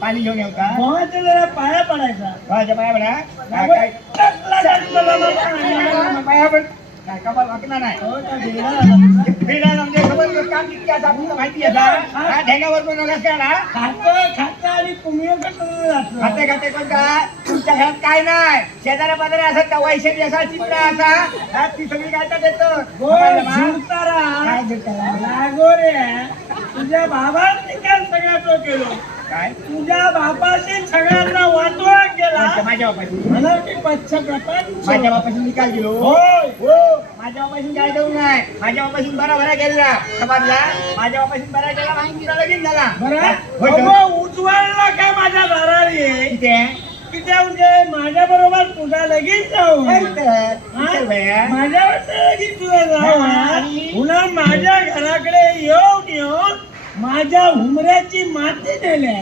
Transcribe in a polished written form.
पाणी घेऊन येऊ का? भावाच्या जरा पाया पडायचा. भावाच्या पाया पडा. काय पाया पड. काय कपाल वाकणार नाही. हो का देवा. फिरायला म्हणजे खबर काम किती असं आपल्याला माहिती आहे का? हा ढेंगावर पण नका का ना? खातं आणि कुमिया कसं खाते खाते पण का तुमच्या घरात काय नाही शेजाऱ्या पाजाऱ्या असं का वैशाली असा चित्र असा हा, ती सगळी काय तर देतो काय लागोरे तुझ्या बाबांनी काय सगळ्या तो केलो. काय तुझ्या बापाशी सगळ्यांना वाटोळा केला. माझ्या बापाशी मला की पश्चाताप. माझ्या बापाशी निकाल गेलो होय. हो माझ्या बापाशी काय देऊ नाही माझ्या बापाशी बरा भरा गेला समाजला माझ्या बापाशी बरा गेला माहितीला लगीन झाला होय का? बरं उजवायला काय माझ्या दारारी आहे किती आहे? किती म्हणजे माझ्या बरोबर तुझा लगीन जाऊ काय तर? विचार भैया. माझ्यावर लगीन तुझा जाऊ पुन्हा माझ्या घराकडे येऊन माझ्या हुमऱ्याची माती दिल्या.